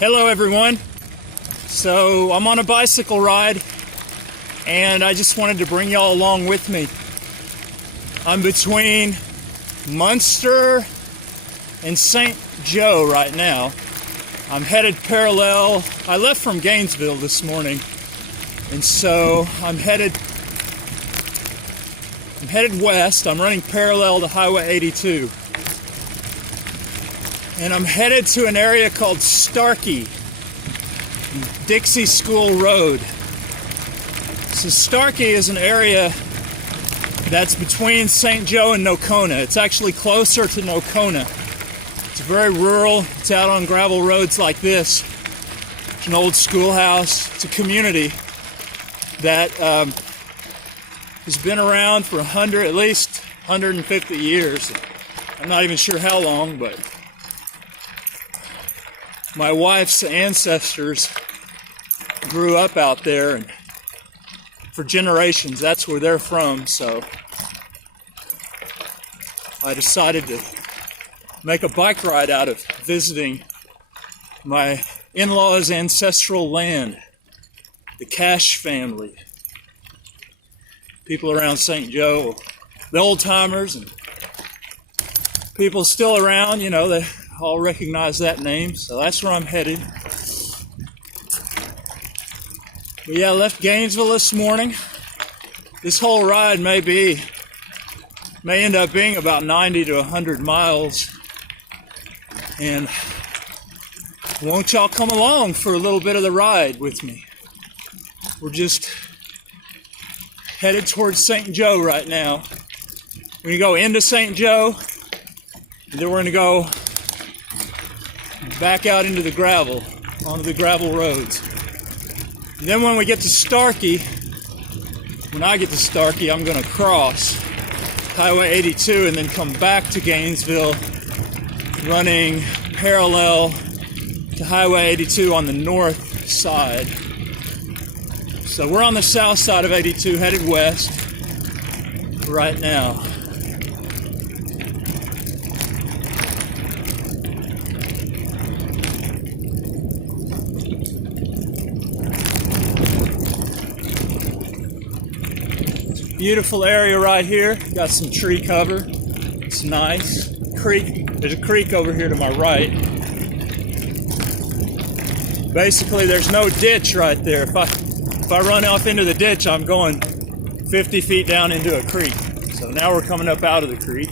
Hello everyone. So I'm on a bicycle ride and I just wanted to bring y'all along with me. I'm between Munster and St. Joe right now. I'm headed parallel. I left from Gainesville this morning, and so I'm headed west. I'm running parallel to Highway 82. And I'm headed to an area called Starkey, Dixie School Road. So Starkey is an area that's between St. Joe and Nocona. It's actually closer to Nocona. It's very rural. It's out on gravel roads like this. It's an old schoolhouse. It's a community that has been around for at least 150 years. I'm not even sure how long, but my wife's ancestors grew up out there, and for generations, that's where they're from. So I decided to make a bike ride out of visiting my in-laws' ancestral land, the Cash family. People around St. Joe, the old-timers, and people still around, you know, they all recognize that name, so that's where I'm headed. But yeah, I left Gainesville this morning. This whole ride may end up being about 90 to 100 miles. And won't y'all come along for a little bit of the ride with me? We're just headed towards St. Joe right now. We're going to go into St. Joe, and then we're going to go back out into the gravel, onto the gravel roads. And then when we get to Starkey, when I get to Starkey, I'm going to cross Highway 82 and then come back to Gainesville, running parallel to Highway 82 on the north side. So we're on the south side of 82, headed west right now. Beautiful area right here. Got some tree cover. It's nice. There's a creek over here to my right. Basically, there's no ditch right there. If I run off into the ditch, I'm going 50 feet down into a creek. So now we're coming up out of the creek.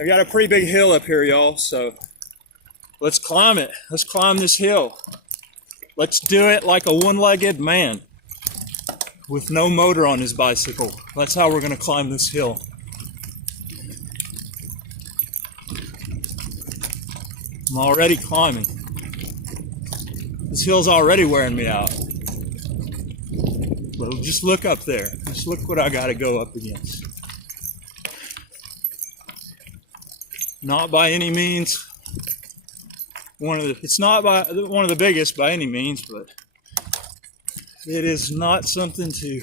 I got a pretty big hill up here, y'all, so let's climb it. Let's climb this hill. Let's do it like a one-legged man with no motor on his bicycle. That's how we're going to climb this hill. I'm already climbing. This hill's already wearing me out. But just look up there. Just look what I got to go up against. Not by any means it's not one of the biggest by any means, but it is not something to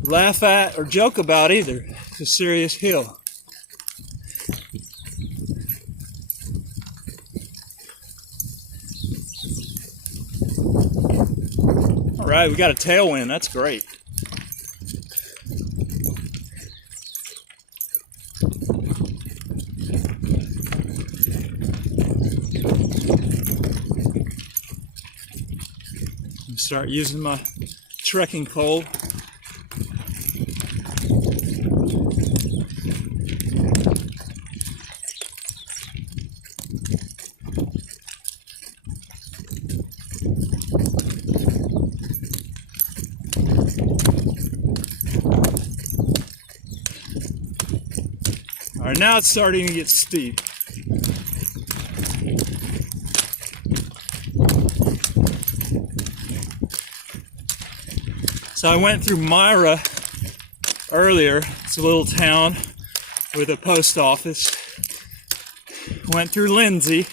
laugh at or joke about either. It's a serious hill. All right, we got a tailwind. That's great. Start using my trekking pole. All right, now it's starting to get steep. So I went through Myra earlier. It's a little town with a post office. Went through Lindsay.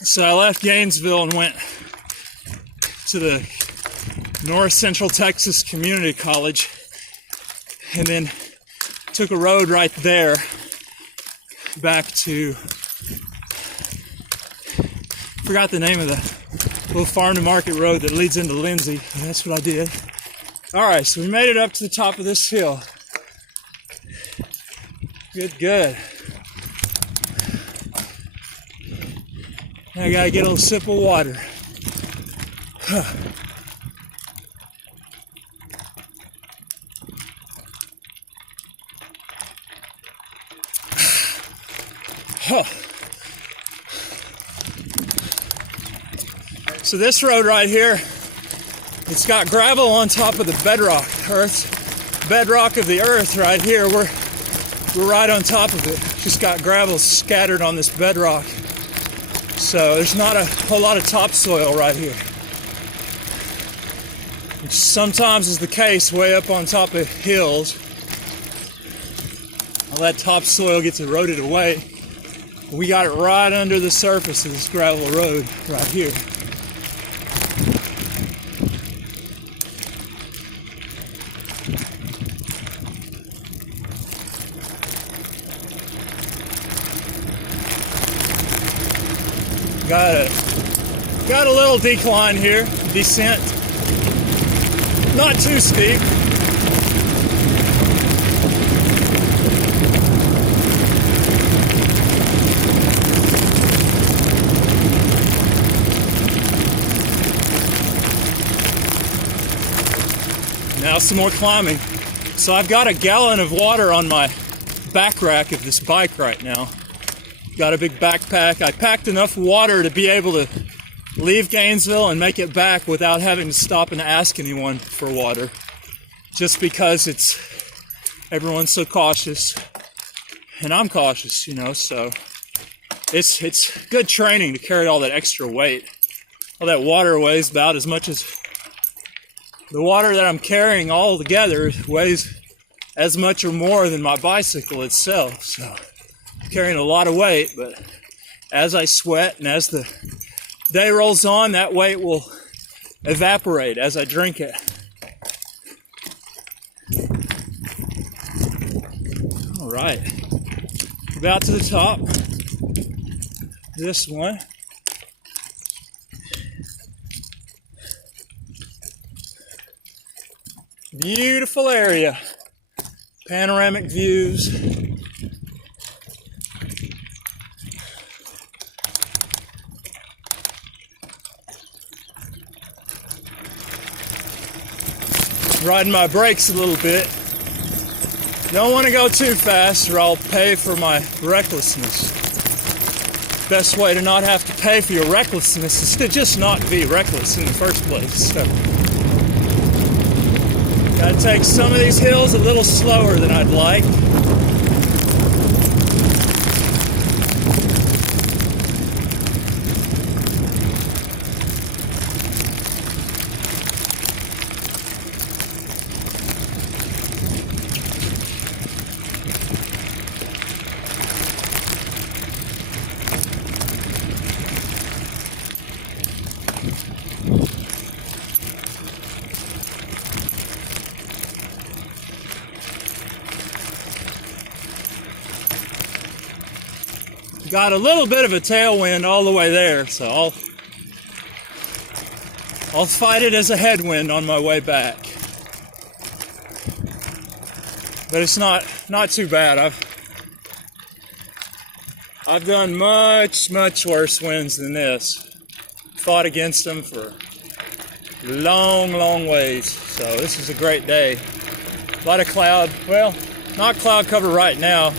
So I left Gainesville and went to the North Central Texas Community College, and then took a road right there back to, forgot the name of the little farm to market road that leads into Lindsay. That's what I did. All right, so we made it up to the top of this hill. Good. I gotta get a little sip of water. So this road right here, it's got gravel on top of the bedrock of the earth right here. We're right on top of it. Just got gravel scattered on this bedrock. So there's not a whole lot of topsoil right here. Which sometimes is the case way up on top of hills. All that topsoil gets eroded away. We got it right under the surface of this gravel road right here. Got a little decline here, descent. Not too steep. Now some more climbing. So I've got a gallon of water on my back rack of this bike right now. Got a big backpack. I packed enough water to be able to leave Gainesville and make it back without having to stop and ask anyone for water. Just because everyone's so cautious. And I'm cautious, so it's good training to carry all that extra weight. All that water weighs about as much as the water that I'm carrying all together weighs as much or more than my bicycle itself. So carrying a lot of weight, but as I sweat and as the day rolls on, that weight will evaporate as I drink it. All right, about to the top. This one. Beautiful area. Panoramic views. Riding my brakes a little bit. Don't want to go too fast or I'll pay for my recklessness. Best way to not have to pay for your recklessness is to just not be reckless in the first place. So, gotta take some of these hills a little slower than I'd like. Got a little bit of a tailwind all the way there, so I'll fight it as a headwind on my way back. But it's not too bad. I've done much worse winds than this. Fought against them for long ways. So this is a great day. A lot of cloud. Well, not cloud cover right now,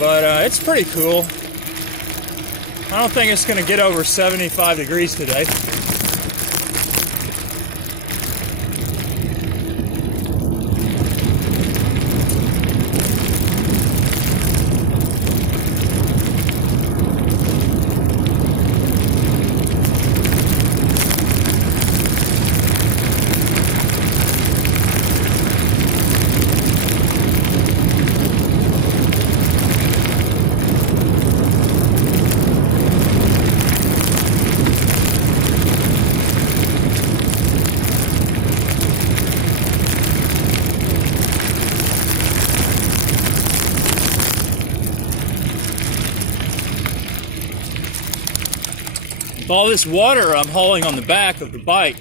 but it's pretty cool. I don't think it's going to get over 75 degrees today. with all this water I'm hauling on the back of the bike,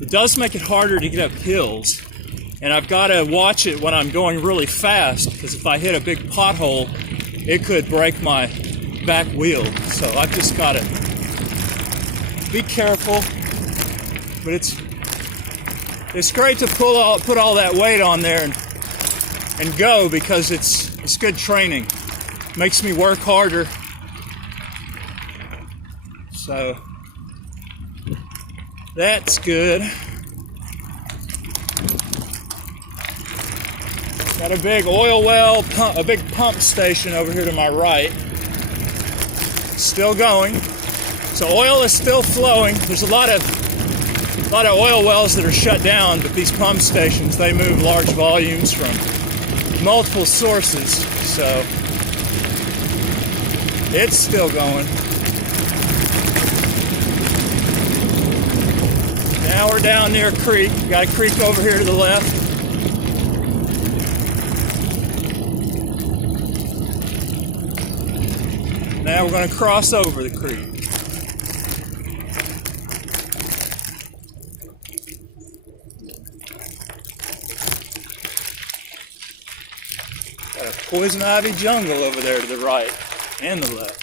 it does make it harder to get up hills. And I've got to watch it when I'm going really fast, because if I hit a big pothole, it could break my back wheel. So I've just got to be careful. But it's great to put all that weight on there and go, because it's good training. Makes me work harder. So that's good. Got a big oil well, a big pump station over here to my right. Still going. So oil is still flowing. There's a lot of oil wells that are shut down, but these pump stations, they move large volumes from multiple sources. So it's still going. Now we're down near a creek. Got a creek over here to the left. Now we're going to cross over the creek. Got a poison ivy jungle over there to the right and the left.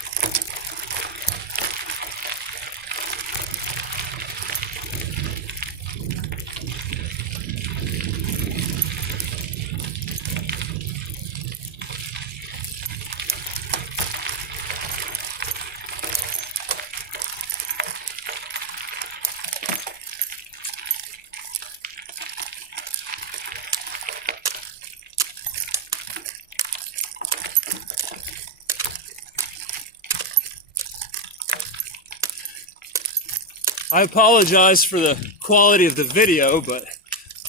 I apologize for the quality of the video, but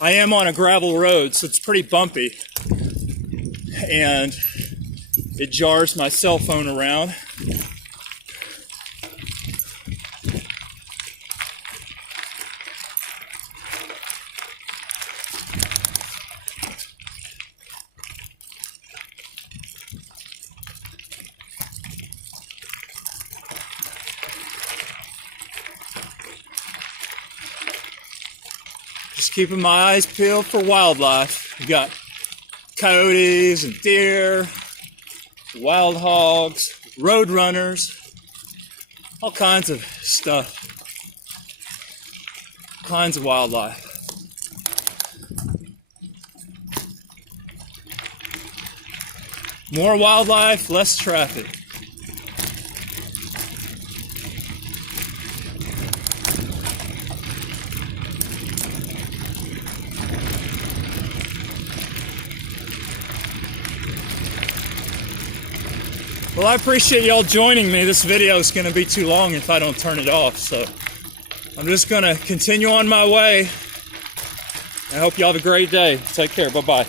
I am on a gravel road, so it's pretty bumpy, and it jars my cell phone around. Just keeping my eyes peeled for wildlife. You got coyotes and deer, wild hogs, road runners, all kinds of stuff, all kinds of wildlife. More wildlife, less traffic. Well, I appreciate y'all joining me. This video is going to be too long if I don't turn it off, so I'm just going to continue on my way. I hope y'all have a great day. Take care. Bye-bye.